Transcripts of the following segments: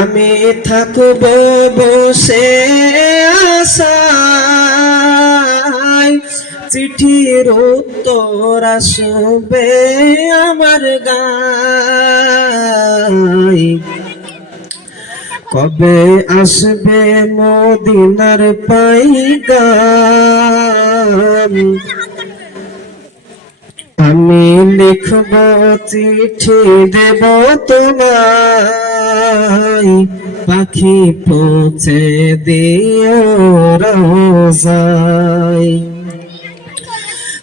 আমি থাকব বসে আশায়। চিঠির উত্তর আসবে আমার গায়। কবে আসবে মদিনার পাইগাম? আমি লিখব চিঠি দেব তোমায়। পাখি পৌঁছে দিও রোজায়।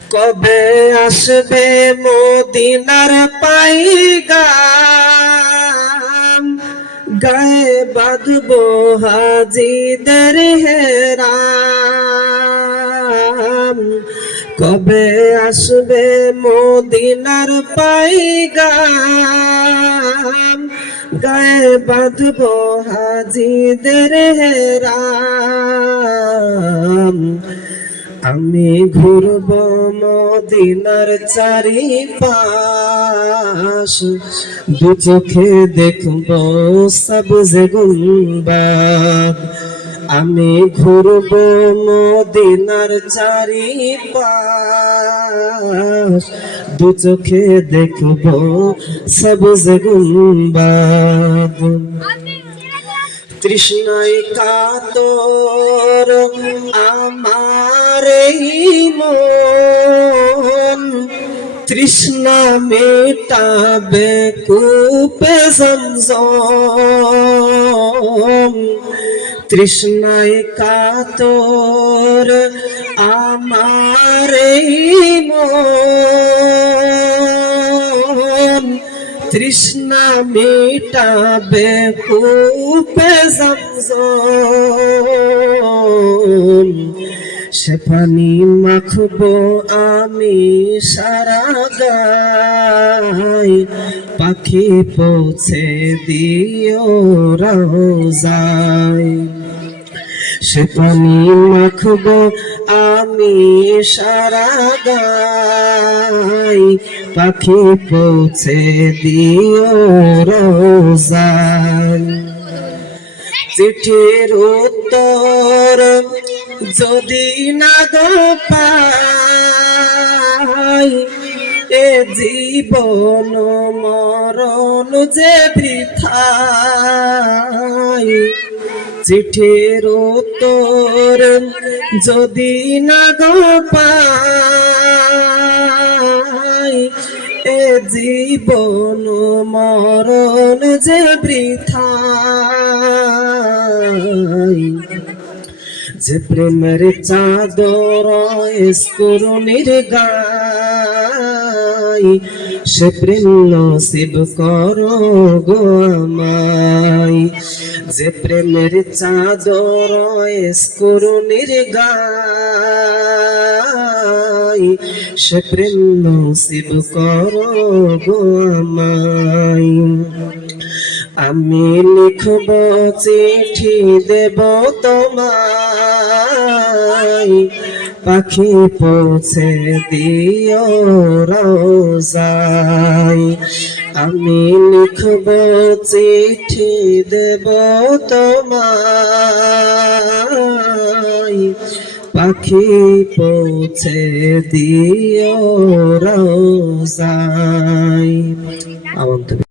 কবে আসবে মদিনার পাইগাম? গায়ে বাঁধব হাজিদের হেরাম। কবে আসবে মদিনার পাইগাম? গায়ে বাঁধব হাজিদের হেরাম। আমি ঘুরব মদিনার চারি পাশ দু চোখে দেখব সবুজ গুম্বাদ। আমি ঘুরব মদিনার চারি পাশ দু চোখে দেখব সবুজ গুম্বাদ। তৃষ্ণায় কাতর আমার মন। তৃষ্ণা মেটাবে কূপে জমজম তৃষ্ণায় কাতর আমার তৃষ্ণা মেটাবে কূপে জমজম। সে পানি মাখবো আমি সারা গাই পাখি পৌঁছে দিও রোজায় সে পানি মাখবো, আমি সারা গাই পাখি পৌঁছে দিও রোজায় চিঠির উত্তর যদি না গো পাই, এ জীবন মরণ যে বৃথাই চিঠির উত্তর যদি না গো পাই, এ জীবন মরণ যে বৃথা যে প্রেমের চাদর স্কুরনির গাই সে প্রেম নসিব করো গো আমায়। যে প্রেমের চাদর স্কুরনির গাই সে প্রেম নসিব করো গো আমায়। আমি লিখব চিঠি দেব তোমায় পাখি পৌঁছে দিও রোজায়। আমি লিখব চিঠি দেব তোমায়। পাখি পৌঁছে দিও রোজায়। আমন্ত্রণ।